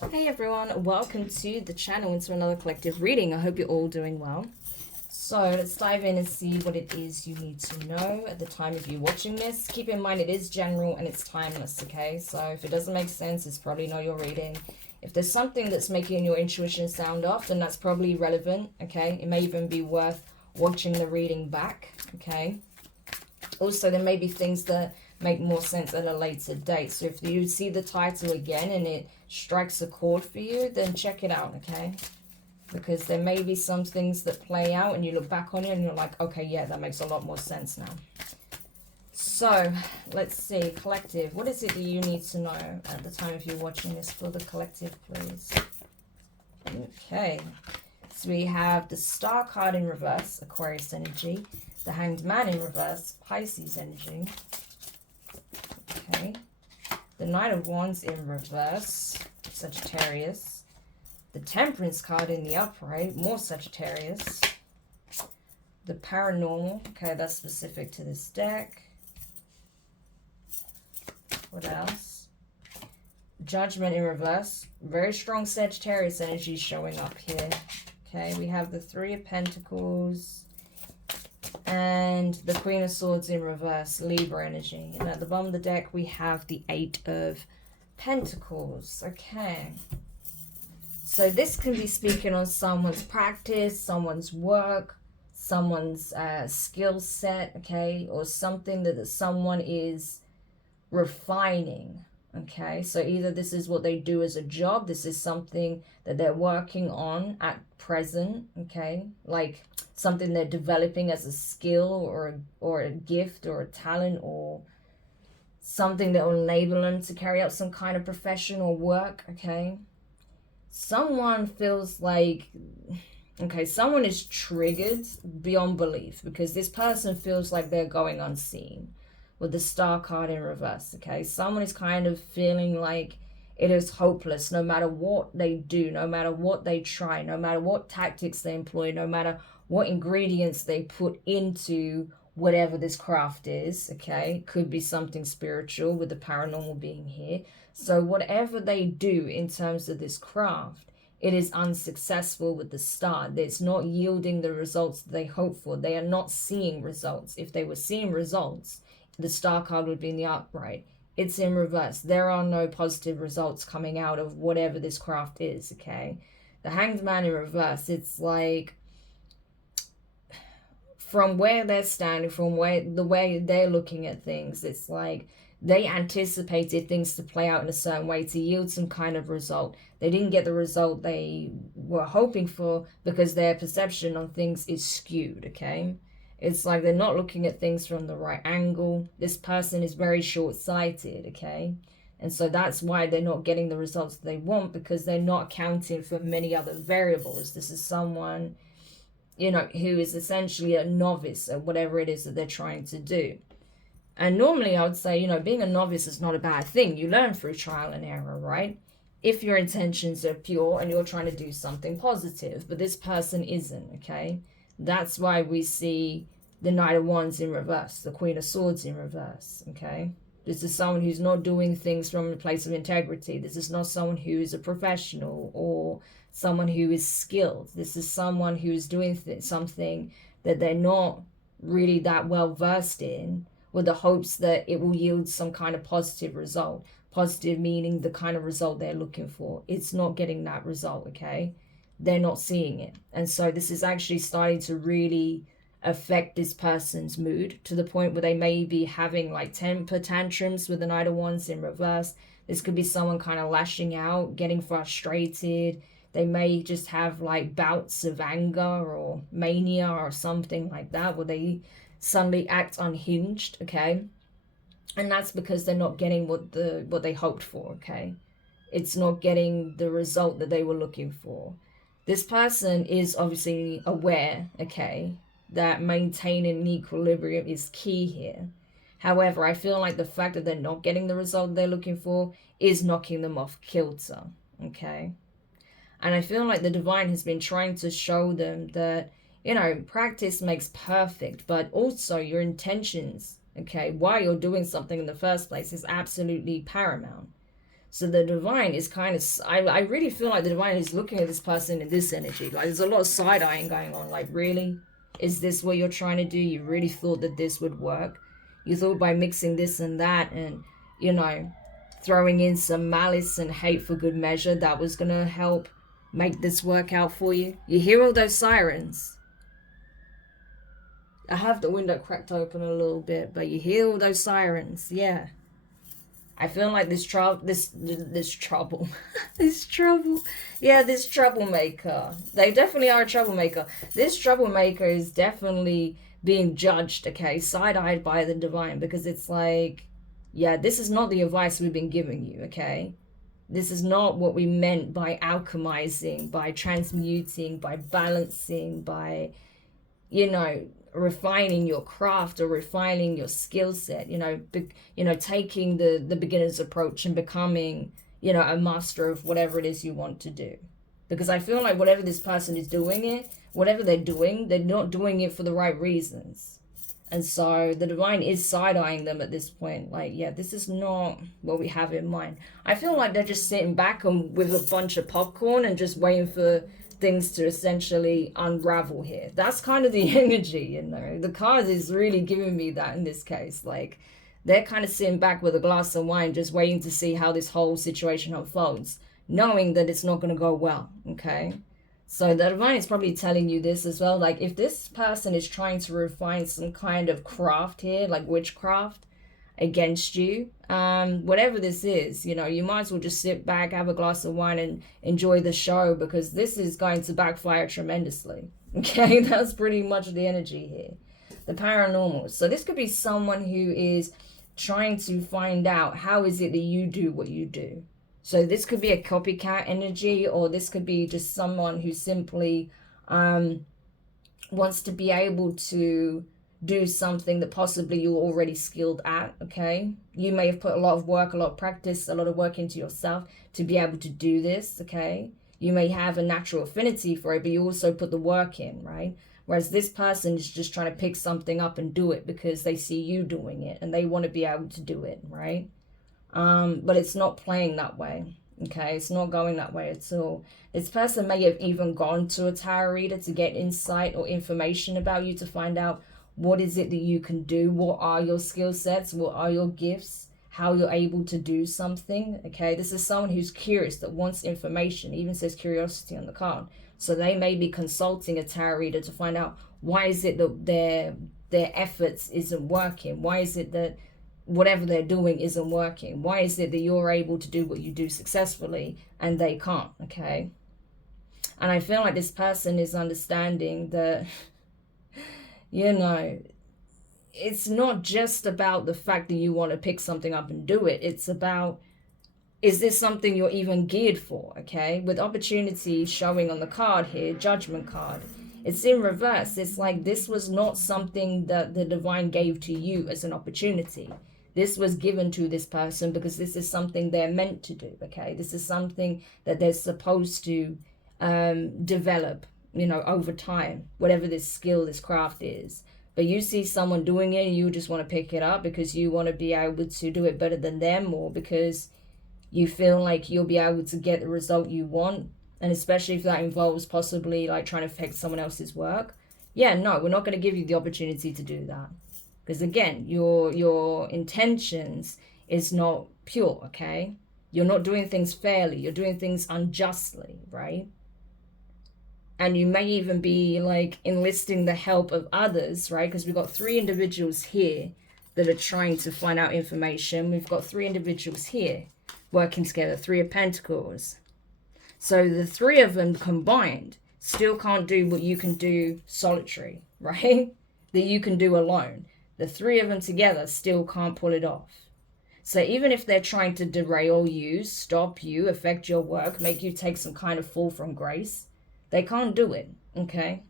Hey everyone, welcome to the channel, into another collective reading. I hope you're all doing well. So let's dive in and see what it is you need to know at the time of you watching this. Keep in mind it is general and it's timeless, okay? So if it doesn't make sense, it's probably not your reading. If there's something that's making your intuition sound off, then that's probably relevant, okay? It may even be worth watching the reading back, okay? Also, there may be things that make more sense at a later date. So if you see the title again and it strikes a chord for you, then check it out, okay? Because there may be some things that play out and you look back on it and you're like, okay, yeah, that makes a lot more sense now. So let's see, collective. What is it that you need to know at the time if you're watching this for the collective, please? Okay. So we have the Star card in reverse, Aquarius energy. The Hanged Man in reverse, Pisces energy. Okay. The Knight of Wands in reverse, Sagittarius. The Temperance card in the upright, more Sagittarius. The Paranormal, okay, that's specific to this deck. What else? Judgment in reverse, very strong Sagittarius energy showing up here. Okay, we have the Three of Pentacles and the Queen of Swords in reverse, Libra energy. And at the bottom of the deck, we have the Eight of Pentacles. Okay. So this can be speaking on someone's practice, someone's work, someone's skill set, okay? Or something that someone is refining, okay? So either this is what they do as a job, this is something that they're working on at present, okay? Like something they're developing as a skill or a gift or a talent or something that will enable them to carry out some kind of professional work, okay? Someone feels like, okay, someone is triggered beyond belief because this person feels like they're going unseen with the Star card in reverse, okay? Someone is kind of feeling like it is hopeless no matter what they do, no matter what they try, no matter what tactics they employ, no matter what ingredients they put into whatever this craft is, okay? Could be something spiritual with the paranormal being here. So whatever they do in terms of this craft, it is unsuccessful with the Star. It's not yielding the results they hope for. They are not seeing results. If they were seeing results, the Star card would be in the upright. It's in reverse. There are no positive results coming out of whatever this craft is, okay? The Hanged Man in reverse, it's like from where they're standing, from the way they're looking at things, it's like they anticipated things to play out in a certain way to yield some kind of result. They didn't get the result they were hoping for because their perception on things is skewed, okay? It's like they're not looking at things from the right angle. This person is very short-sighted, okay? And so that's why they're not getting the results they want, because they're not accounting for many other variables. This is someone, you know, who is essentially a novice at whatever it is that they're trying to do. And normally I would say, you know, being a novice is not a bad thing. You learn through trial and error, right? If your intentions are pure and you're trying to do something positive, but this person isn't, okay? That's why we see the Knight of Wands in reverse, the Queen of Swords in reverse, okay? This is someone who's not doing things from a place of integrity. This is not someone who is a professional or someone who is skilled. This is someone who is doing something that they're not really that well versed in, with the hopes that it will yield some kind of positive result. Positive meaning the kind of result they're looking for. It's not getting that result, okay? They're not seeing it. And so this is actually starting to really affect this person's mood to the point where they may be having like temper tantrums with the Knight of Wands in reverse. This could be someone kind of lashing out, getting frustrated. They may just have like bouts of anger or mania or something like that where they suddenly act unhinged, okay? And that's because they're not getting what they hoped for, okay? It's not getting the result that they were looking for. This person is obviously aware, okay, that maintaining equilibrium is key here. However, I feel like the fact that they're not getting the result they're looking for is knocking them off kilter, okay? And I feel like the divine has been trying to show them that, you know, practice makes perfect, but also your intentions, okay, why you're doing something in the first place is absolutely paramount. So the divine is kind of, I really feel like the divine is looking at this person in this energy. Like there's a lot of side-eyeing going on. Like, really? Is this what you're trying to do? You really thought that this would work? You thought by mixing this and that and, you know, throwing in some malice and hate for good measure, that was going to help make this work out for you? You hear all those sirens? I have the window cracked open a little bit, but you hear all those sirens. Yeah. I feel like this trouble, this trouble. Yeah, this troublemaker. They definitely are a troublemaker. This troublemaker is definitely being judged, okay, side-eyed by the divine, because it's like, yeah, this is not the advice we've been giving you, okay? This is not what we meant by alchemizing, by transmuting, by balancing, by, you know, refining your craft or refining your skill set, taking the beginner's approach and becoming, a master of whatever it is you want to do. Because I feel like whatever this person is doing whatever they're doing, they're not doing it for the right reasons. And so the divine is side-eyeing them at this point. Like, yeah, this is not what we have in mind. I feel like they're just sitting back and with a bunch of popcorn and just waiting for things to essentially unravel here. That's kind of the energy, The card is really giving me that in this case. Like, they're kind of sitting back with a glass of wine, just waiting to see how this whole situation unfolds, knowing that it's not going to go well, okay? So the divine is probably telling you this as well. Like, if this person is trying to refine some kind of craft here, like witchcraft, against you, whatever this is, you might as well just sit back, have a glass of wine and enjoy the show, because this is going to backfire tremendously. Okay, that's pretty much the energy here. The paranormal. So this could be someone who is trying to find out how is it that you do what you do. So this could be a copycat energy, or this could be just someone who simply wants to be able to do something that possibly you're already skilled at, okay? You may have put a lot of work, a lot of practice, a lot of work into yourself to be able to do this, okay? You may have a natural affinity for it, but you also put the work in, right? Whereas this person is just trying to pick something up and do it because they see you doing it and they want to be able to do it, right? But it's not playing that way, okay? It's not going that way at all. This person may have even gone to a tarot reader to get insight or information about you, to find out what is it that you can do, what are your skill sets, what are your gifts, how you're able to do something, okay? This is someone who's curious, that wants information, even says curiosity on the card. So they may be consulting a tarot reader to find out why is it that their efforts isn't working, why is it that whatever they're doing isn't working, why is it that you're able to do what you do successfully and they can't, okay? And I feel like this person is understanding that it's not just about the fact that you want to pick something up and do it. It's about, is this something you're even geared for, okay? With opportunity showing on the card here, judgment card, it's in reverse. It's like this was not something that the divine gave to you as an opportunity. This was given to this person because this is something they're meant to do, okay? This is something that they're supposed to develop, over time, whatever this skill, this craft is. But you see someone doing it and you just want to pick it up because you want to be able to do it better than them, or because you feel like you'll be able to get the result you want. And especially if that involves possibly like trying to affect someone else's work. Yeah, no, we're not going to give you the opportunity to do that. Because again, your intentions is not pure, okay? You're not doing things fairly. You're doing things unjustly, right? And you may even be like enlisting the help of others, right? Because we've got 3 individuals here that are trying to find out information. We've got 3 individuals here working together, 3 of Pentacles. So the 3 of them combined still can't do what you can do solitary, right? That you can do alone. The 3 of them together still can't pull it off. So even if they're trying to derail you, stop you, affect your work, make you take some kind of fall from grace, they can't do it, okay?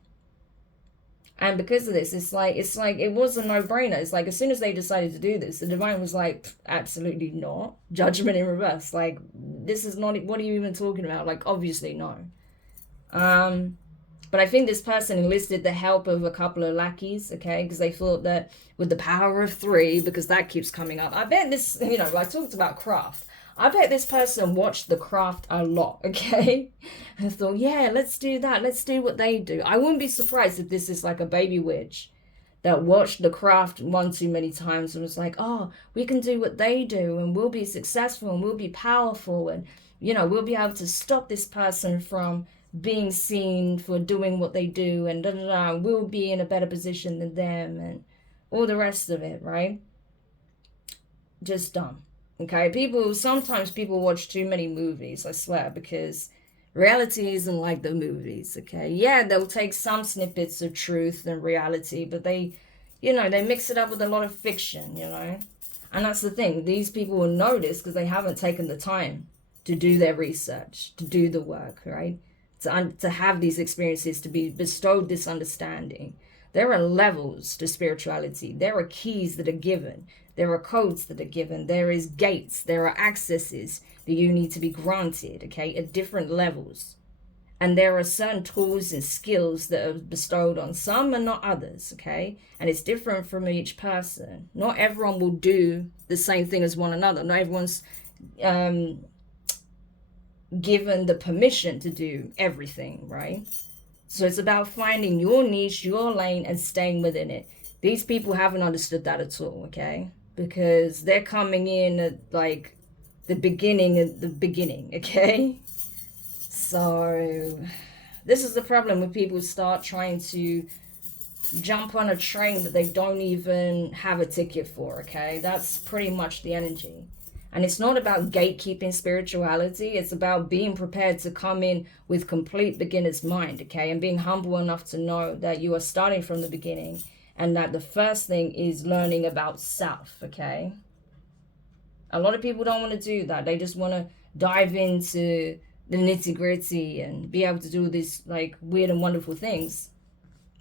And because of this, it's like it was a no-brainer. It's like as soon as they decided to do this, the divine was like, absolutely not. Judgment in reverse. Like, this is not, what are you even talking about? Like, obviously no. But I think this person enlisted the help of a couple of lackeys, okay? Because they thought that with the power of 3, because that keeps coming up. I bet this, I talked about craft. I bet this person watched The Craft a lot, okay? And thought, yeah, let's do that. Let's do what they do. I wouldn't be surprised if this is like a baby witch that watched The Craft one too many times and was like, oh, we can do what they do and we'll be successful and we'll be powerful and, you know, we'll be able to stop this person from being seen for doing what they do and da da da. We'll be in a better position than them and all the rest of it, right? Just dumb. Okay, sometimes people watch too many movies, I swear, because reality isn't like the movies, okay? Yeah, they'll take some snippets of truth and reality, but they mix it up with a lot of fiction, And that's the thing. These people will know this because they haven't taken the time to do their research, to do the work, right? To have these experiences, to be bestowed this understanding. There are levels to spirituality. There are keys that are given. There are codes that are given. There is gates. There are accesses that you need to be granted, okay, at different levels. And there are certain tools and skills that are bestowed on some and not others, okay? And it's different from each person. Not everyone will do the same thing as one another. Not everyone's given the permission to do everything, right? So it's about finding your niche, your lane, and staying within it. These people haven't understood that at all, okay? Because they're coming in at like the beginning of the beginning, okay? So this is the problem when people start trying to jump on a train that they don't even have a ticket for, okay? That's pretty much the energy. And it's not about gatekeeping spirituality. It's about being prepared to come in with complete beginner's mind, okay? And being humble enough to know that you are starting from the beginning and that the first thing is learning about self, okay? A lot of people don't want to do that. They just want to dive into the nitty-gritty and be able to do these like weird and wonderful things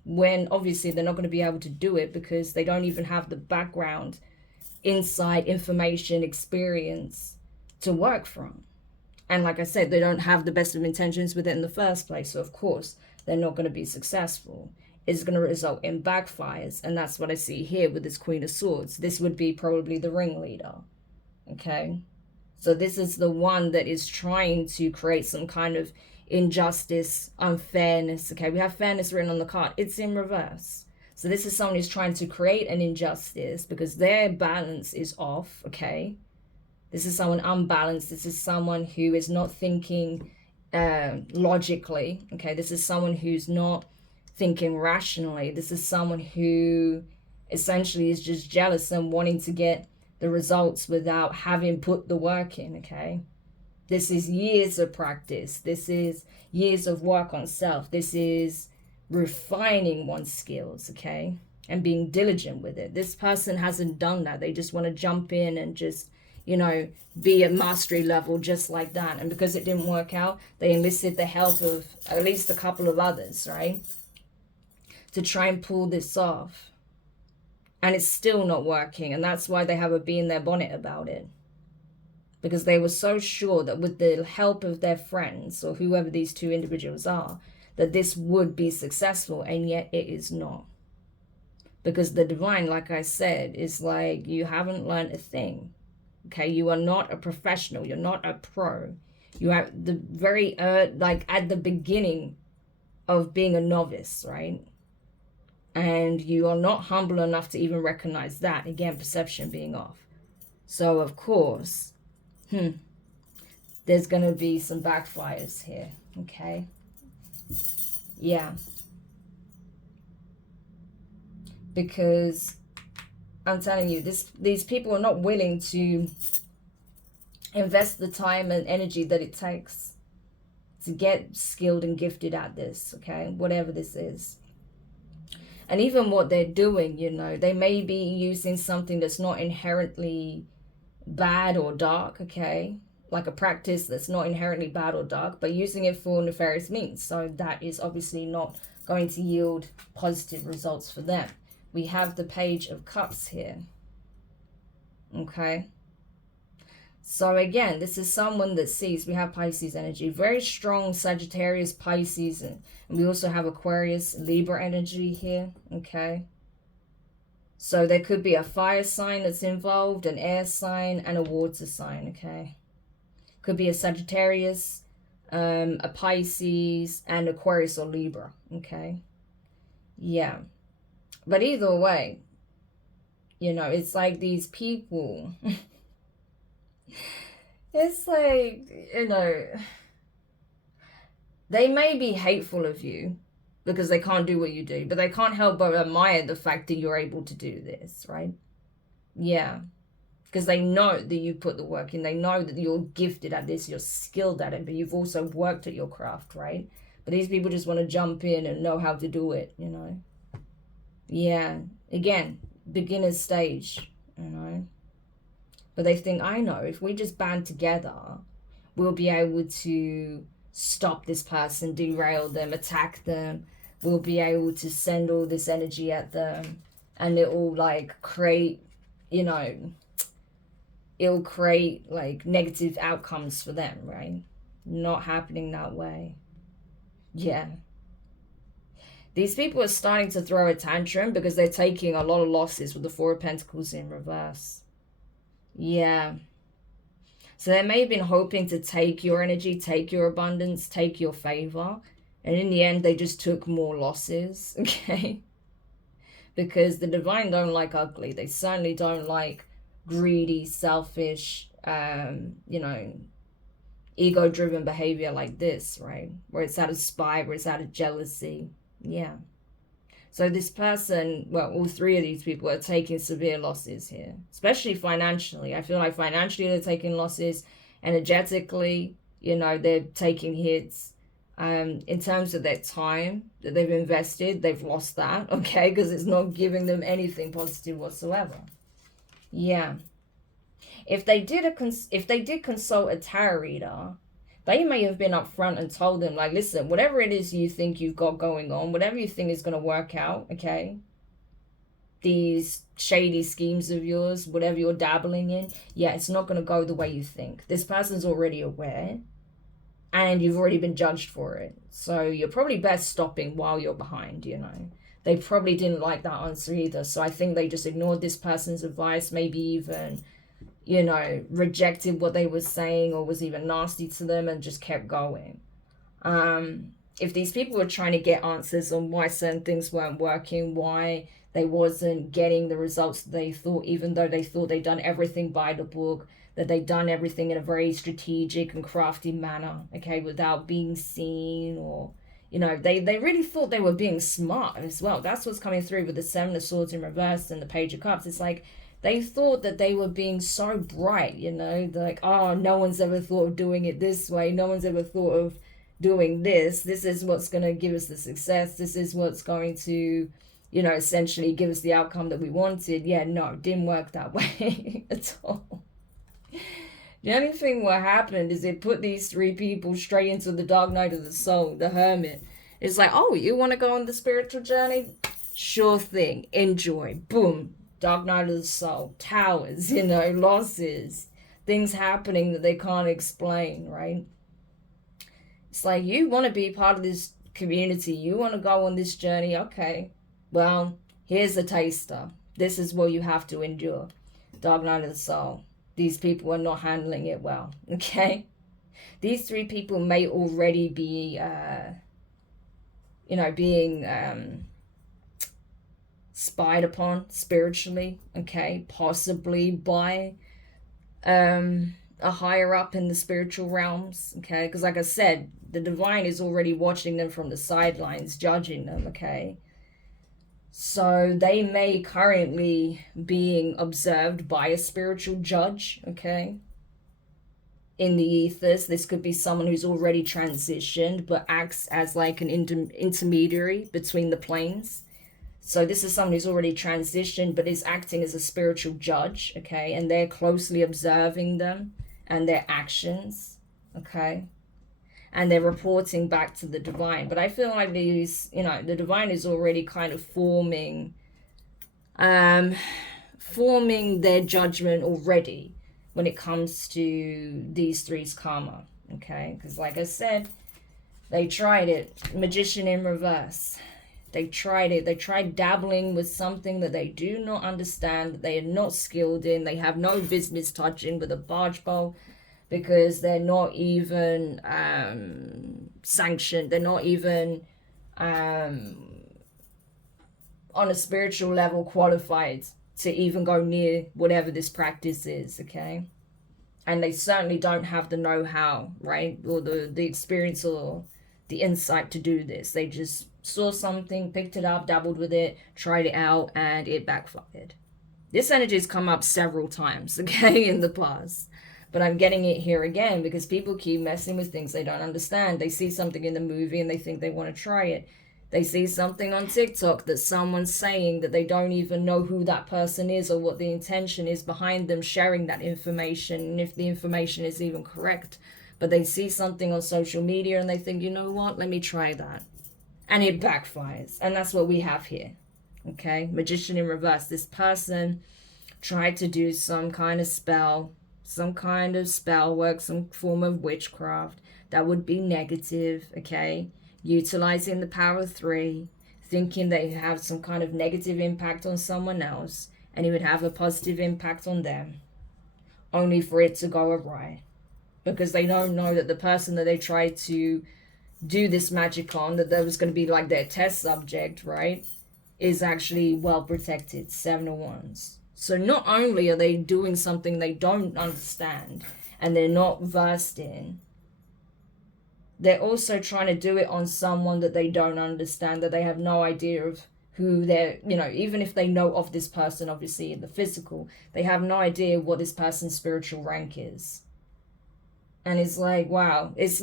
when obviously they're not going to be able to do it because they don't even have the background, insight, information, experience to work from. And like I said, they don't have the best of intentions with it in the first place. So of course, they're not going to be successful. It's going to result in backfires. And that's what I see here with this Queen of Swords. This would be probably the ringleader. Okay. So this is the one that is trying to create some kind of injustice, unfairness. Okay. We have fairness written on the card. It's in reverse. So this is someone who's trying to create an injustice because their balance is off, okay? This is someone unbalanced. This is someone who is not thinking logically, okay? This is someone who's not thinking rationally. This is someone who essentially is just jealous and wanting to get the results without having put the work in, okay? This is years of practice. This is years of work on self. This is refining one's skills, okay, and being diligent with it. This person hasn't done that. They just want to jump in and just, be at mastery level just like that. And because it didn't work out, they enlisted the help of at least a couple of others, right, to try and pull this off. And it's still not working. And that's why they have a bee in their bonnet about it. Because they were so sure that with the help of their friends or whoever these two individuals are, that this would be successful, and yet it is not. Because the divine, like I said, is like, you haven't learned a thing. Okay, you are not a professional. You're not a pro. You are the very, like at the beginning of being a novice, right? And you are not humble enough to even recognize that. Again, perception being off. So, of course, there's going to be some backfires here, okay? Yeah. Because I'm telling you, these people are not willing to invest the time and energy that it takes to get skilled and gifted at this, okay? Whatever this is. And even what they're doing, they may be using something that's not inherently bad or dark, okay? Like a practice that's not inherently bad or dark, but using it for nefarious means. So that is obviously not going to yield positive results for them. We have the Page of Cups here. Okay. So again, this is someone that sees, we have Pisces energy, very strong Sagittarius, Pisces, and we also have Aquarius, Libra energy here. Okay. So there could be a fire sign that's involved, an air sign, and a water sign, okay? Could be a Sagittarius, a Pisces, and Aquarius or Libra, okay? Yeah. But either way, you know, it's like these people, it's like, you know, they may be hateful of you because they can't do what you do, but they can't help but admire the fact that you're able to do this, right? Yeah. Because they know that you put the work in. They know that you're gifted at this, you're skilled at it, but you've also worked at your craft, right? But these people just want to jump in and know how to do it, you know? Yeah. Again, beginner stage, you know? But they think, I know, if we just band together, we'll be able to stop this person, derail them, attack them. We'll be able to send all this energy at them, and it will, like, create, you know, it'll create like negative outcomes for them, right? Not happening that way. Yeah. These people are starting to throw a tantrum because they're taking a lot of losses with the Four of Pentacles in reverse. Yeah. So they may have been hoping to take your energy, take your abundance, take your favor. And in the end, they just took more losses, okay? Because the divine don't like ugly. They certainly don't like greedy, selfish, you know, ego-driven behavior like this, right? Where it's out of spite, where it's out of jealousy. Yeah. So this person, well, all three of these people are taking severe losses here, especially financially. I feel like financially they're taking losses, energetically, you know, they're taking hits. In terms of their time that they've invested, they've lost that, okay? Because it's not giving them anything positive whatsoever. Yeah. If they did consult a tarot reader, they may have been upfront and told them, like, listen, whatever it is you think you've got going on, whatever you think is going to work out, okay? These shady schemes of yours, whatever you're dabbling in, yeah, it's not going to go the way you think. This person's already aware, and you've already been judged for it. So you're probably best stopping while you're behind, you know? They probably didn't like that answer either. So I think they just ignored this person's advice, maybe even, you know, rejected what they were saying or was even nasty to them and just kept going. If these people were trying to get answers on why certain things weren't working, why they wasn't getting the results they thought, even though they thought they'd done everything by the book, that they'd done everything in a very strategic and crafty manner, okay, without being seen, or, you know, they really thought they were being smart as well. That's what's coming through with the Seven of Swords in reverse and the Page of Cups. It's like they thought that they were being so bright, you know, like, oh, no one's ever thought of doing it this way. No one's ever thought of doing this. This is what's going to give us the success. This is what's going to, you know, essentially give us the outcome that we wanted. Yeah, no, it didn't work that way at all. The only thing what happened is it put these three people straight into the dark night of the soul, the hermit. It's like, oh, you want to go on the spiritual journey? Sure thing. Enjoy. Boom. Dark night of the soul. Towers, you know, losses. Things happening that they can't explain, right? It's like, you want to be part of this community. You want to go on this journey. Okay. Well, here's a taster. This is what you have to endure. Dark night of the soul. These people are not handling it well, okay? These three people may already be, you know, being spied upon spiritually, okay? Possibly by a higher up in the spiritual realms, okay? Because like I said, the divine is already watching them from the sidelines, judging them, okay? So they may currently being observed by a spiritual judge, okay? In the ethers, this could be someone who's already transitioned but acts as like an intermediary between the planes. So this is someone who's already transitioned but is acting as a spiritual judge, okay? And they're closely observing them and their actions, okay? And they're reporting back to the divine. But I feel like these, you know, the divine is already kind of forming their judgment already when it comes to these three's karma, okay? Because like I said, they tried it. Magician in reverse. They tried it. They tried dabbling with something that they do not understand, that they are not skilled in, they have no business touching with a barge pole. because they're not even sanctioned. They're not even on a spiritual level qualified to even go near whatever this practice is, okay? And they certainly don't have the know-how, right? Or the experience or the insight to do this. They just saw something, picked it up, dabbled with it, tried it out, and it backfired. This energy has come up several times, okay, in the past. But I'm getting it here again because people keep messing with things they don't understand. They see something in the movie and they think they want to try it. They see something on TikTok that someone's saying that they don't even know who that person is or what the intention is behind them sharing that information, and if the information is even correct. But they see something on social media and they think, you know what, let me try that. And it backfires. And that's what we have here. Okay, Magician in reverse. This person tried to do some kind of spell, some kind of spell work, some form of witchcraft that would be negative, okay? Utilizing the power of 3, thinking they have some kind of negative impact on someone else, and it would have a positive impact on them, only for it to go awry. Because they don't know that the person that they tried to do this magic on, that there was going to be like their test subject, right, is actually well protected. 7 of Wands. So not only are they doing something they don't understand and they're not versed in, they're also trying to do it on someone that they don't understand, that they have no idea of who they're, you know, even if they know of this person, obviously in the physical, they have no idea what this person's spiritual rank is. And it's like, wow, it's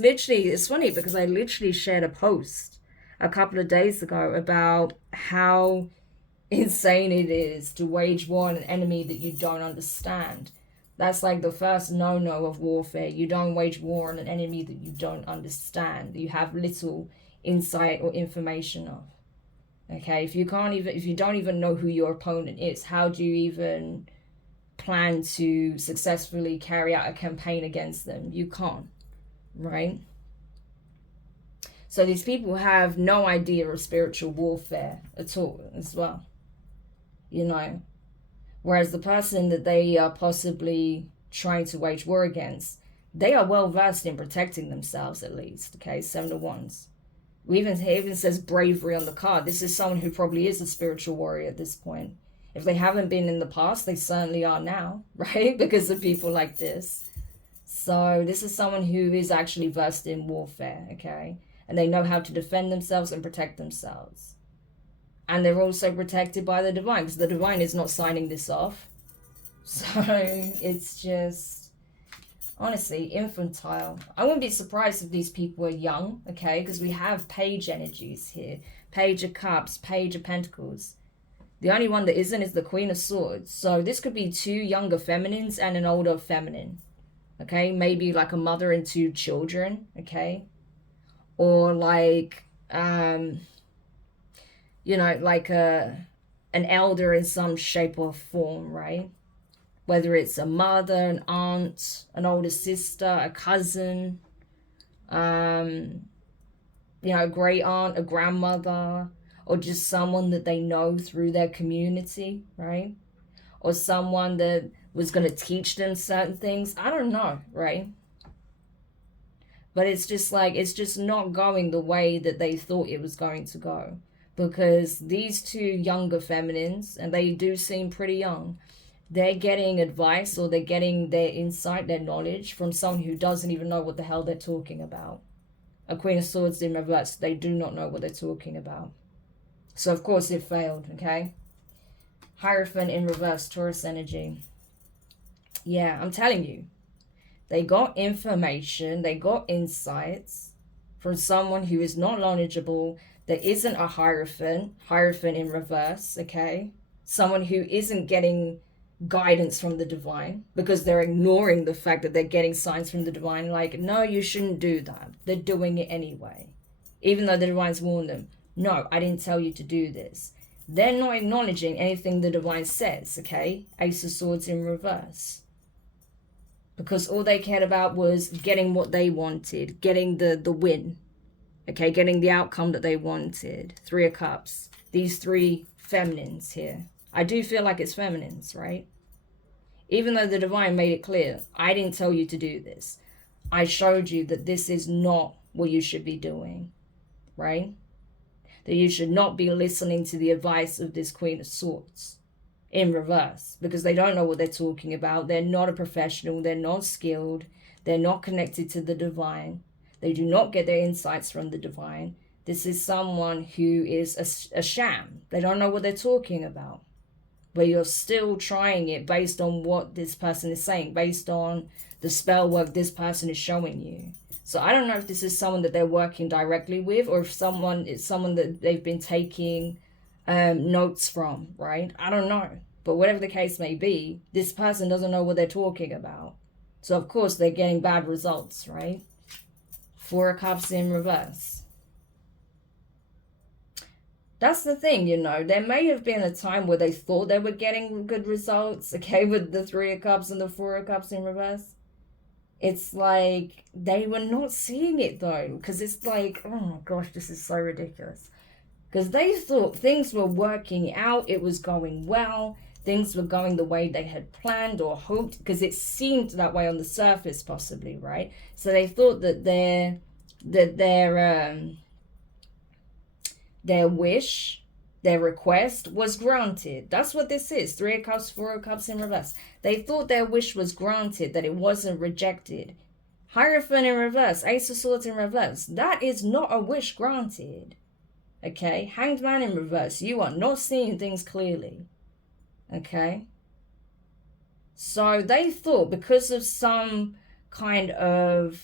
funny because I literally shared a post a couple of days ago about how insane it is to wage war on an enemy that you don't understand. That's like the first no-no of warfare. You don't wage war on an enemy that you don't understand, you have little insight or information of. Okay, if you don't even know who your opponent is, how do you even plan to successfully carry out a campaign against them? You can't, right? So these people have no idea of spiritual warfare at all as well, you know. Whereas the person that they are possibly trying to wage war against, they are well versed in protecting themselves at least, okay? 7 of Wands. It even says bravery on the card. This is someone who probably is a spiritual warrior at this point. If they haven't been in the past, they certainly are now, right? Because of people like this. So this is someone who is actually versed in warfare, okay? And they know how to defend themselves and protect themselves. And they're also protected by the divine, because the divine is not signing this off. So it's just, honestly, infantile. I wouldn't be surprised if these people are young, okay? Because we have page energies here. Page of Cups, Page of Pentacles. The only one that isn't is the Queen of Swords. So this could be 2 younger feminines and an older feminine. Okay? Maybe like a mother and 2 children, okay? Or like, you know, like an elder in some shape or form, right? Whether it's a mother, an aunt, an older sister, a cousin, you know, a great aunt, a grandmother, or just someone that they know through their community, right? Or someone that was going to teach them certain things. I don't know, right? But it's just like, it's just not going the way that they thought it was going to go. Because these 2 younger feminines, and they do seem pretty young, they're getting advice or they're getting their insight, their knowledge from someone who doesn't even know what the hell they're talking about. A Queen of Swords in reverse, they do not know what they're talking about. So of course it failed, okay? Hierophant in reverse, Taurus energy. Yeah, I'm telling you. They got information, they got insights from someone who is not knowledgeable, that isn't a Hierophant in reverse, okay? Someone who isn't getting guidance from the divine because they're ignoring the fact that they're getting signs from the divine, like, no, you shouldn't do that. They're doing it anyway. Even though the divine's warned them, no, I didn't tell you to do this. They're not acknowledging anything the divine says, okay? Ace of Swords in reverse. Because all they cared about was getting what they wanted, getting the win, okay? Getting the outcome that they wanted. 3 of Cups. These 3 feminines here. I do feel like it's feminines, right? Even though the divine made it clear, I didn't tell you to do this. I showed you that this is not what you should be doing, right? That you should not be listening to the advice of this Queen of Swords in reverse, because they don't know what they're talking about. They're not a professional. They're not skilled. They're not connected to the divine. They do not get their insights from the divine. This is someone who is a sham. They don't know what they're talking about. But you're still trying it based on what this person is saying, based on the spell work this person is showing you. So I don't know if this is someone that they're working directly with, or if it's someone that they've been taking notes from, right? I don't know. But whatever the case may be, this person doesn't know what they're talking about. So of course they're getting bad results, right? Four of Cups in reverse. That's the thing, you know, there may have been a time where they thought they were getting good results, okay, with the Three of Cups and the Four of Cups in reverse. It's like they were not seeing it though, because it's like, oh my gosh, this is so ridiculous. Because they thought things were working out, it was going well, things were going the way they had planned or hoped, because it seemed that way on the surface possibly, right? So they thought that their wish, their request was granted. That's what this is. Three of Cups, Four of Cups in reverse. They thought their wish was granted, that it wasn't rejected. Hierophant in reverse, Ace of Swords in reverse. That is not a wish granted. Okay? Hanged Man in reverse. You are not seeing things clearly. Okay? So they thought because of some kind of,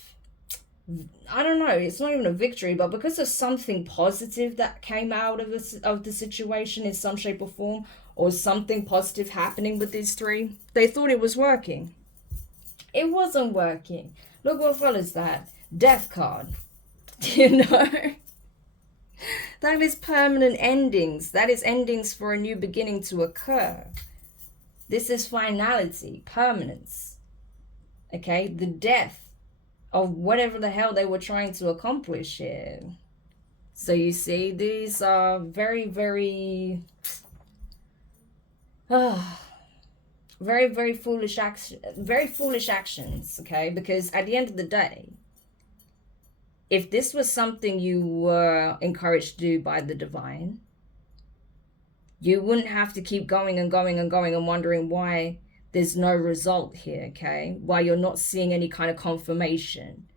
I don't know, it's not even a victory, but because of something positive that came out of the situation in some shape or form, or something positive happening with these three, they thought it was working. It wasn't working. Look what follows that. Death card. You know? That is permanent endings. That is endings for a new beginning to occur. This is finality, permanence. Okay? The death of whatever the hell they were trying to accomplish here. So you see, these are very, very, very, very foolish actions, okay? Because at the end of the day, if this was something you were encouraged to do by the divine, you wouldn't have to keep going and going and going and wondering why there's no result here, okay? Why you're not seeing any kind of confirmation,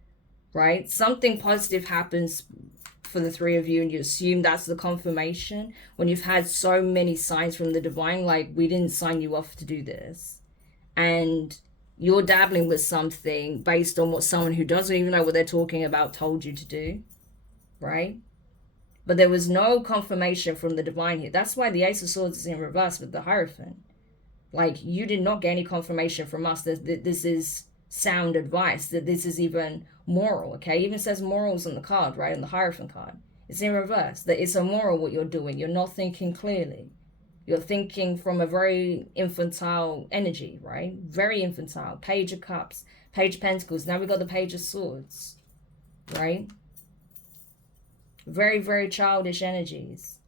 right? Something positive happens for the three of you and you assume that's the confirmation when you've had so many signs from the divine, like, we didn't sign you off to do this. And you're dabbling with something based on what someone who doesn't even know what they're talking about told you to do, right? But there was no confirmation from the divine here. That's why the Ace of Swords is in reverse with the Hierophant. Like, you did not get any confirmation from us that this is sound advice, that this is even moral, okay? It even says morals on the card, right? On the Hierophant card. It's in reverse, that it's immoral what you're doing. You're not thinking clearly. You're thinking from a very infantile energy, right? Very infantile. Page of Cups, Page of Pentacles. Now we got the Page of Swords, right? Very, very childish energies.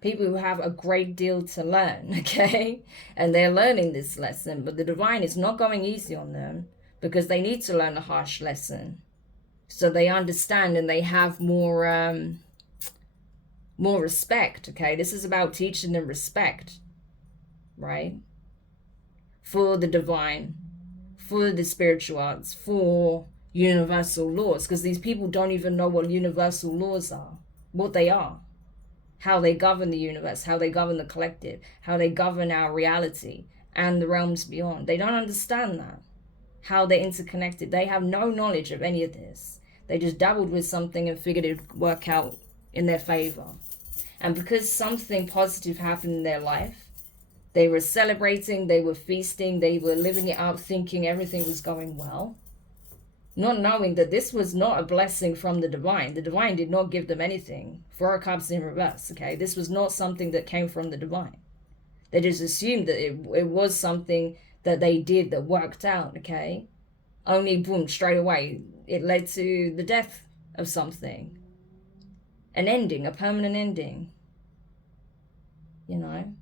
People who have a great deal to learn, okay? And they're learning this lesson, but the divine is not going easy on them because they need to learn a harsh lesson. So they understand and they have more respect, okay? This is about teaching them respect, right? For the divine, for the spiritual arts, for universal laws, because these people don't even know what universal laws are, what they are, how they govern the universe, how they govern the collective, how they govern our reality and the realms beyond. They don't understand that, how they're interconnected. They have no knowledge of any of this. They just dabbled with something and figured it would work out in their favor. And because something positive happened in their life, they were celebrating, they were feasting, they were living it out, thinking everything was going well, not knowing that this was not a blessing from the divine. The divine did not give them anything. Four of Cups in reverse, okay? This was not something that came from the divine. They just assumed that it was something that they did that worked out, okay? Only, boom, straight away, it led to the death of something. An ending, a permanent ending. You know?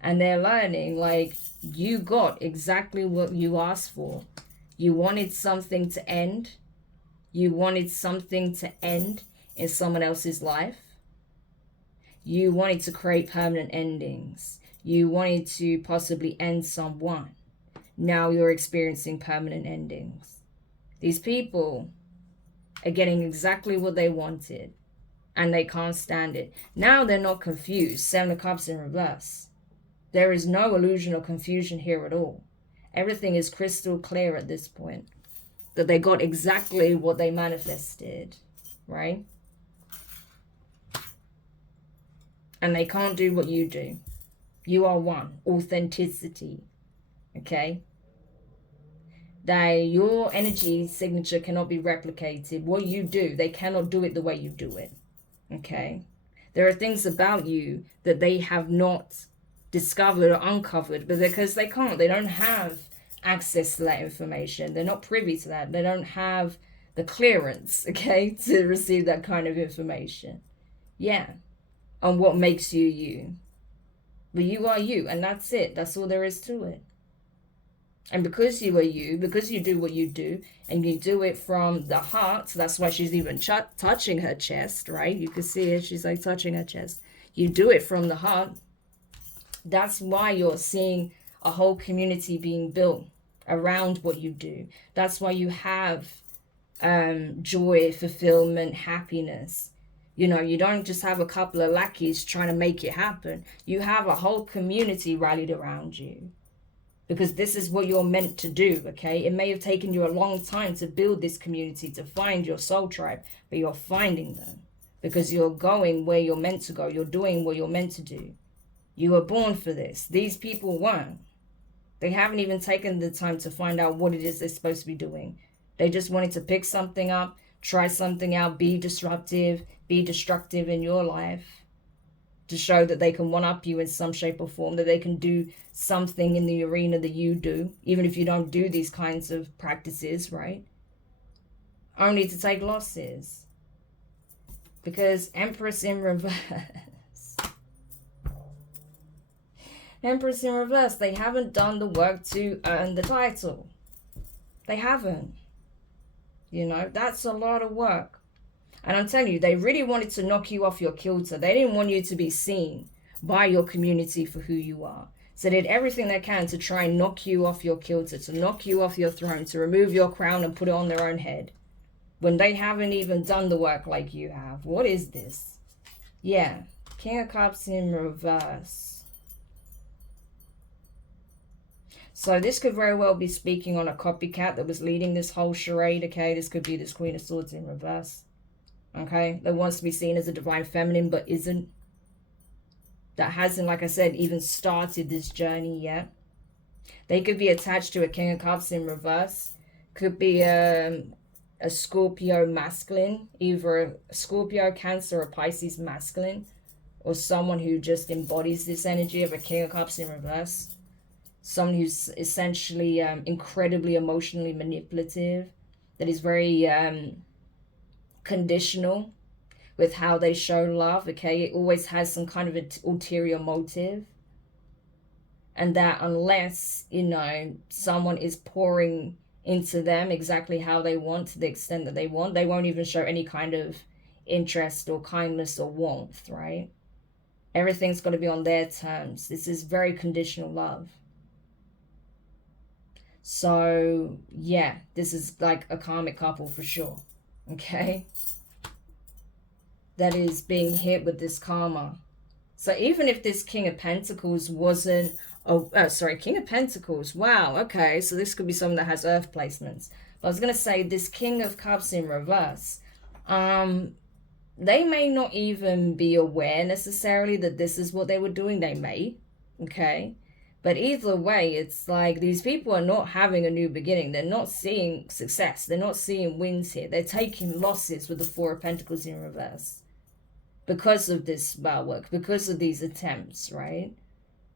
And they're learning, like, you got exactly what you asked for. You wanted something to end. You wanted something to end in someone else's life. You wanted to create permanent endings. You wanted to possibly end someone. Now you're experiencing permanent endings. These people are getting exactly what they wanted, and they can't stand it. Now they're not confused. 7 of Cups in reverse. There is no illusion or confusion here at all. Everything is crystal clear at this point. That they got exactly what they manifested, right? And they can't do what you do. You are one. Authenticity. Okay? That your energy signature cannot be replicated. What you do, they cannot do it the way you do it. Okay? There are things about you that they have not discovered or uncovered, but because they can't. They don't have access to that information. They're not privy to that. They don't have the clearance, okay, to receive that kind of information. Yeah. On what makes you you. But you are you, and that's it. That's all there is to it. And because you are you, because you do what you do, and you do it from the heart, so that's why she's even touching her chest, right? You can see it. She's like touching her chest. You do it from the heart. That's why you're seeing a whole community being built around what you do. That's why you have joy, fulfillment, happiness. You know, you don't just have a couple of lackeys trying to make it happen. You have a whole community rallied around you. Because this is what you're meant to do, okay? It may have taken you a long time to build this community, to find your soul tribe, but you're finding them. Because you're going where you're meant to go. You're doing what you're meant to do. You were born for this. These people weren't. They haven't even taken the time to find out what it is they're supposed to be doing. They just wanted to pick something up, try something out, be disruptive, be destructive in your life, to show that they can one-up you in some shape or form, that they can do something in the arena that you do, even if you don't do these kinds of practices, right? Only to take losses. Because Empress in reverse. Empress in reverse, they haven't done the work to earn the title. They haven't. You know, that's a lot of work. And I'm telling you, they really wanted to knock you off your kilter. They didn't want you to be seen by your community for who you are. So they did everything they can to try and knock you off your kilter, to knock you off your throne, to remove your crown and put it on their own head. When they haven't even done the work like you have. What is this? Yeah, King of Cups in reverse. So this could very well be speaking on a copycat that was leading this whole charade, okay? This could be this Queen of Swords in reverse. Okay, that wants to be seen as a divine feminine but isn't. That hasn't, like I said, even started this journey yet. They could be attached to a King of Cups in reverse. Could be a Scorpio masculine, either a Scorpio, Cancer, or Pisces masculine, or someone who just embodies this energy of a King of Cups in reverse. Someone who's essentially incredibly emotionally manipulative, that is very conditional with how they show love, okay? It always has some kind of an ulterior motive. And that unless, you know, someone is pouring into them exactly how they want, to the extent that they want, they won't even show any kind of interest or kindness or warmth, right? Everything's got to be on their terms. This is very conditional love. So, yeah, this is like a karmic couple for sure, okay? That is being hit with this karma. So even if this King of Pentacles wasn't, King of Pentacles, wow, okay, so this could be someone that has earth placements. But I was going to say this King of Cups in reverse, they may not even be aware necessarily that this is what they were doing. They may, okay? But either way, it's like these people are not having a new beginning. They're not seeing success. They're not seeing wins here. They're taking losses with the Four of Pentacles in reverse. Because of this bad work, because of these attempts, right?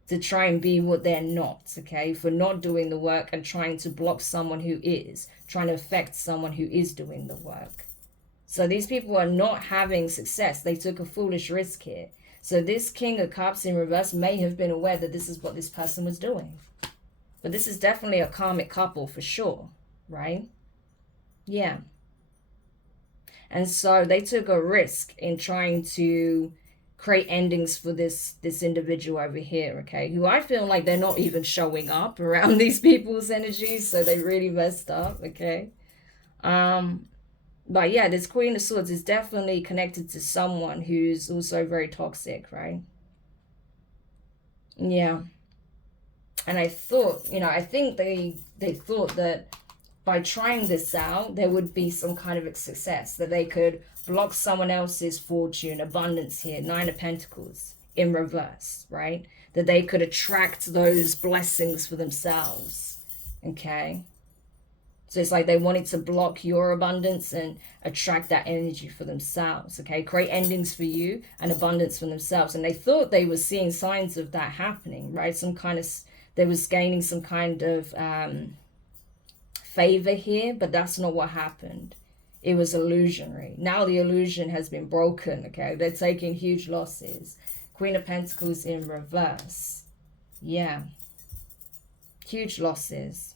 To try and be what they're not, okay? For not doing the work and trying to block someone who is. Trying to affect someone who is doing the work. So these people are not having success. They took a foolish risk here. So this King of Cups in reverse may have been aware that this is what this person was doing. But this is definitely a karmic couple for sure, right? Yeah. And so they took a risk in trying to create endings for this individual over here, okay, who I feel like they're not even showing up around these people's energies, so they really messed up, okay. But yeah, this Queen of Swords is definitely connected to someone who's also very toxic, right? Yeah. And I thought, you know, I think they thought that by trying this out, there would be some kind of a success, that they could block someone else's fortune, abundance here, Nine of Pentacles in reverse, right? That they could attract those blessings for themselves, okay? So it's like they wanted to block your abundance and attract that energy for themselves, okay? Create endings for you and abundance for themselves. And they thought they were seeing signs of that happening, right? Some kind of, they was gaining some kind of favor here, but that's not what happened. It was illusionary. Now the illusion has been broken, okay? They're taking huge losses. Queen of Pentacles in reverse. Yeah. Huge losses.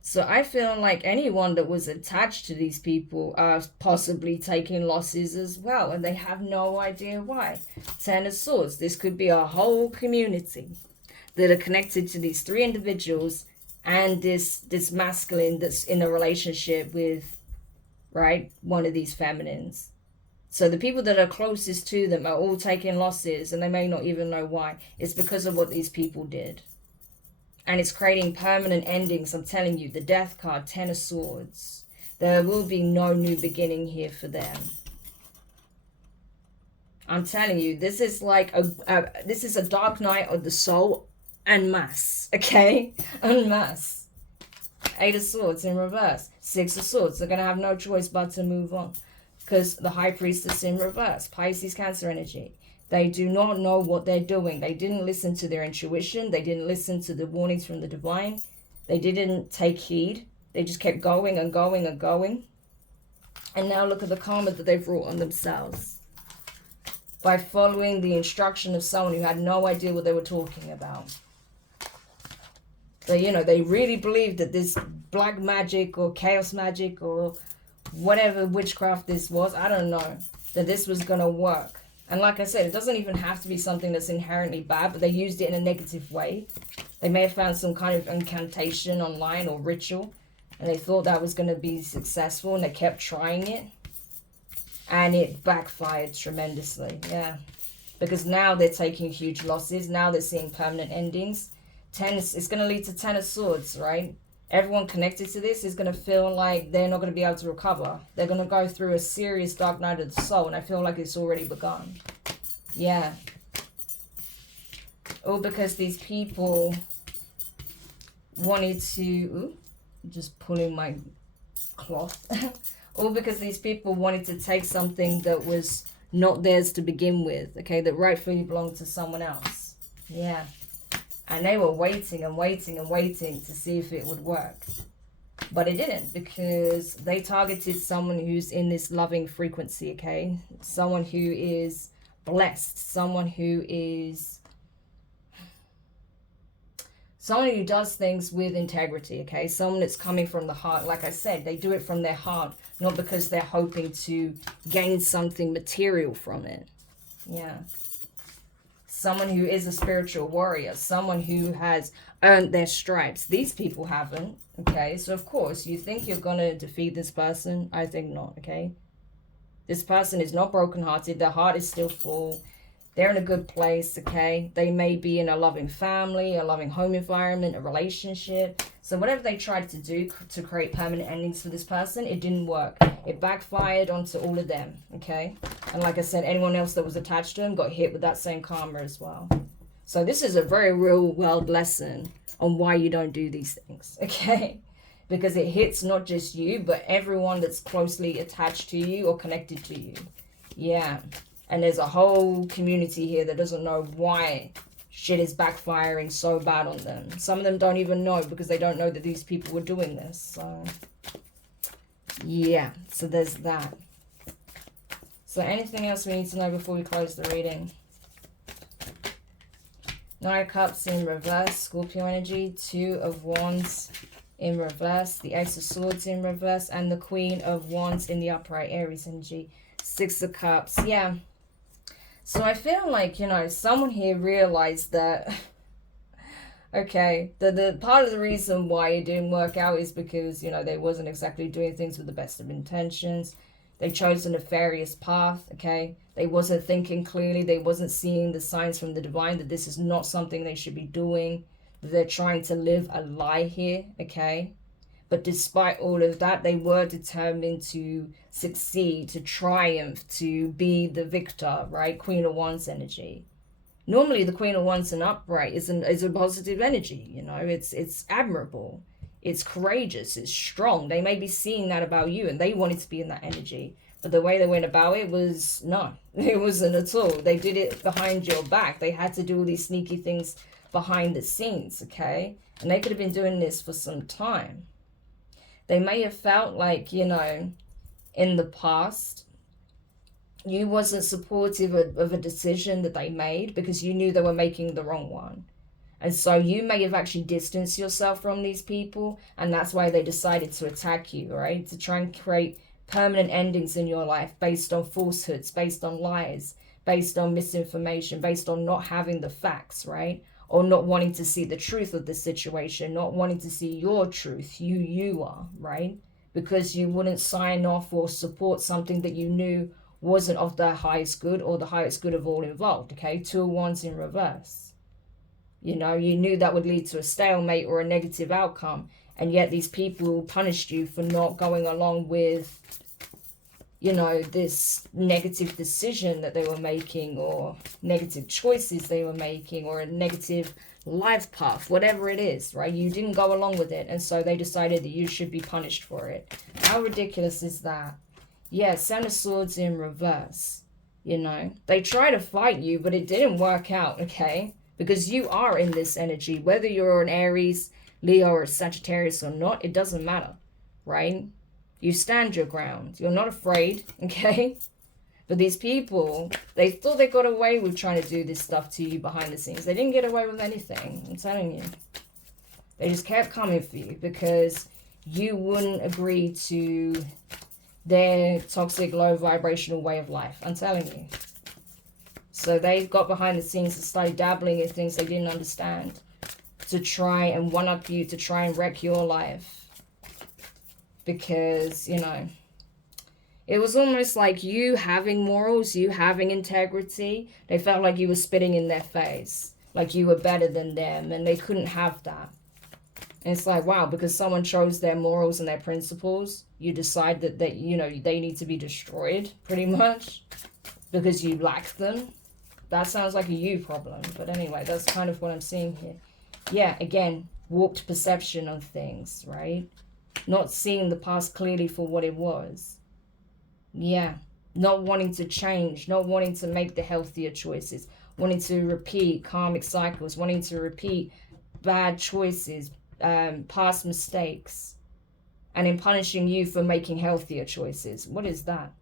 So I feel like anyone that was attached to these people are possibly taking losses as well, and they have no idea why. Ten of Swords. This could be a whole community that are connected to these three individuals and this masculine that's in a relationship with, right, one of these feminines. So the people that are closest to them are all taking losses, and they may not even know why. It's because of what these people did. And it's creating permanent endings. I'm telling you, the Death card, Ten of Swords. There will be no new beginning here for them. I'm telling you, this is like this is a dark night of the soul en masse, okay? En masse. Eight of Swords in reverse. Six of Swords. They're going to have no choice but to move on. Because the High Priestess in reverse. Pisces, Cancer energy. They do not know what they're doing. They didn't listen to their intuition. They didn't listen to the warnings from the divine. They didn't take heed. They just kept going and going and going. And now look at the karma that they've brought on themselves. By following the instruction of someone who had no idea what they were talking about. So, you know, they really believed that this black magic or chaos magic or whatever witchcraft this was, I don't know, that this was going to work. And like I said, it doesn't even have to be something that's inherently bad, but they used it in a negative way. They may have found some kind of incantation online or ritual, and they thought that was going to be successful, and they kept trying it. And it backfired tremendously, yeah. Because now they're taking huge losses. Now they're seeing permanent endings. It's going to lead to Ten of Swords, right? Everyone connected to this is going to feel like they're not going to be able to recover. They're going to go through a serious dark night of the soul, and I feel like it's already begun. Yeah. All because these people wanted to... Ooh, just pulling my cloth. All because these people wanted to take something that was not theirs to begin with, okay, that rightfully belonged to someone else. Yeah. And they were waiting and waiting and waiting to see if it would work. But it didn't, because they targeted someone who's in this loving frequency, okay? Someone who is blessed. Someone who is... Someone who does things with integrity, okay? Someone that's coming from the heart. Like I said, they do it from their heart, not because they're hoping to gain something material from it. Yeah. Someone who is a spiritual warrior. Someone who has earned their stripes. These people haven't, okay? So, of course, you think you're going to defeat this person? I think not, okay? This person is not brokenhearted. Their heart is still full. They're in a good place, okay? They may be in a loving family, a loving home environment, a relationship. So whatever they tried to do to create permanent endings for this person, it didn't work. It backfired onto all of them, okay? And like I said, anyone else that was attached to them got hit with that same karma as well. So this is a very real world lesson on why you don't do these things, okay? Because it hits not just you, but everyone that's closely attached to you or connected to you. Yeah. And there's a whole community here that doesn't know why shit is backfiring so bad on them. Some of them don't even know because they don't know that these people were doing this. So, yeah. So there's that. So So anything else we need to know before we close the reading? Nine of Cups in reverse, Scorpio energy. Two of Wands in reverse. The Ace of Swords in reverse. And the Queen of Wands in the upright, Aries energy. Six of Cups. Yeah. So I feel like, you know, someone here realized that, okay, the part of the reason why it didn't work out is because, you know, they wasn't exactly doing things with the best of intentions. They chose a nefarious path, okay? They wasn't thinking clearly. They wasn't seeing the signs from the divine that this is not something they should be doing. That they're trying to live a lie here, okay? But despite all of that, they were determined to succeed, to triumph, to be the victor, right? Queen of Wands energy. Normally, the Queen of Wands and upright is a positive energy, you know? It's admirable. It's courageous, it's strong. They may be seeing that about you and they wanted to be in that energy. But the way they went about it was, no, it wasn't at all. They did it behind your back. They had to do all these sneaky things behind the scenes, okay? And they could have been doing this for some time. They may have felt like, you know, in the past, you wasn't supportive of a decision that they made because you knew they were making the wrong one. And so you may have actually distanced yourself from these people, and that's why they decided to attack you, right? To try and create permanent endings in your life based on falsehoods, based on lies, based on misinformation, based on not having the facts, right? Or not wanting to see the truth of the situation, not wanting to see your truth, you are, right? Because you wouldn't sign off or support something that you knew wasn't of the highest good or the highest good of all involved, okay? Two of Wands in reverse. You know, you knew that would lead to a stalemate or a negative outcome. And yet these people punished you for not going along with, you know, this negative decision that they were making or negative choices they were making or a negative life path, whatever it is, right? You didn't go along with it. And so they decided that you should be punished for it. How ridiculous is that? Yeah, Ten of Swords in reverse. You know, they try to fight you, but it didn't work out, okay? Because you are in this energy, whether you're an Aries, Leo, or Sagittarius or not, it doesn't matter, right? You stand your ground. You're not afraid, okay? But these people, they thought they got away with trying to do this stuff to you behind the scenes. They didn't get away with anything, I'm telling you. They just kept coming for you because you wouldn't agree to their toxic, low vibrational way of life. I'm telling you. So they got behind the scenes and started dabbling in things they didn't understand to try and one-up you, to try and wreck your life. Because, you know, it was almost like you having morals, you having integrity. They felt like you were spitting in their face, like you were better than them, and they couldn't have that. And it's like, wow, because someone chose their morals and their principles, you decide that you know, they need to be destroyed, pretty much, because you lack them. That sounds like a you problem. But anyway, that's kind of what I'm seeing here. Yeah, again, warped perception of things, right? Not seeing the past clearly for what it was. Yeah, not wanting to change, not wanting to make the healthier choices, wanting to repeat karmic cycles, wanting to repeat bad choices, past mistakes, and in punishing you for making healthier choices. What is that?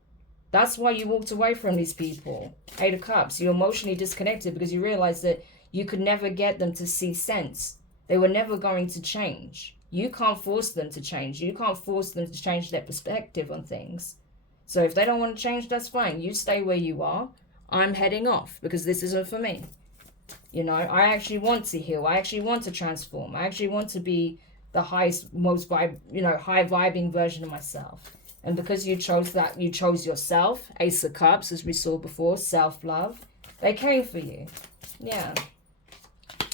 That's why you walked away from these people. Eight of Cups. You're emotionally disconnected because you realized that you could never get them to see sense. They were never going to change. You can't force them to change. You can't force them to change their perspective on things. So if they don't want to change, that's fine. You stay where you are. I'm heading off because this isn't for me. You know, I actually want to heal. I actually want to transform. I actually want to be the highest, most high vibing version of myself. And because you chose that, you chose yourself. Ace of Cups, as we saw before, self-love. They came for you. Yeah.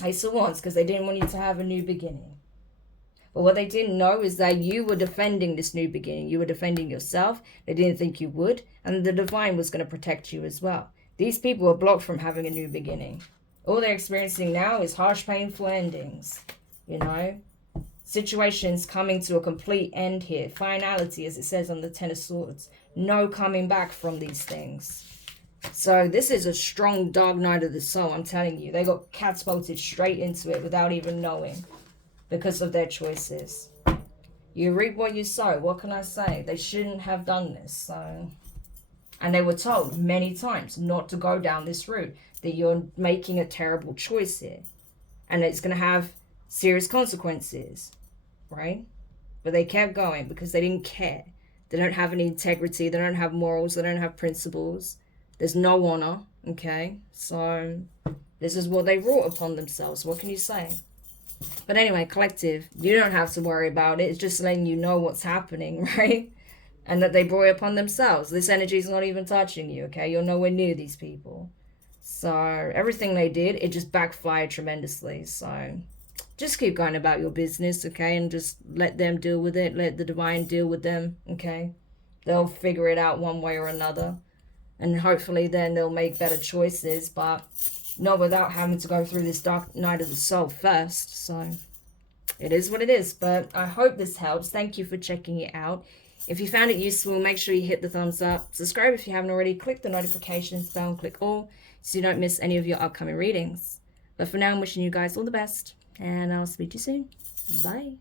Ace of Wands, because they didn't want you to have a new beginning. But what they didn't know is that you were defending this new beginning. You were defending yourself. They didn't think you would. And the divine was going to protect you as well. These people are blocked from having a new beginning. All they're experiencing now is harsh, painful endings. You know? Situations coming to a complete end here. Finality, as it says on the Ten of Swords. No coming back from these things. So this is a strong dark night of the soul, I'm telling you. They got catapulted straight into it without even knowing. Because of their choices. You reap what you sow. What can I say? They shouldn't have done this. So And they were told many times not to go down this route, that you're making a terrible choice here. And it's going to have serious consequences, right? But they kept going because they didn't care. They don't have any integrity. They don't have morals. They don't have principles. There's no honor, okay? So this is what they wrought upon themselves. What can you say? But anyway, collective, you don't have to worry about it. It's just letting you know what's happening, right? And that they brought it upon themselves. This energy is not even touching you, okay? You're nowhere near these people. So everything they did, it just backfired tremendously. So just keep going about your business, okay? And just let them deal with it. Let the divine deal with them, okay? They'll figure it out one way or another. And hopefully then they'll make better choices, but not without having to go through this dark night of the soul first. So it is what it is. But I hope this helps. Thank you for checking it out. If you found it useful, make sure you hit the thumbs up. Subscribe if you haven't already. Click the notifications bell and click all so you don't miss any of your upcoming readings. But for now, I'm wishing you guys all the best. And I'll speak to you soon. Bye.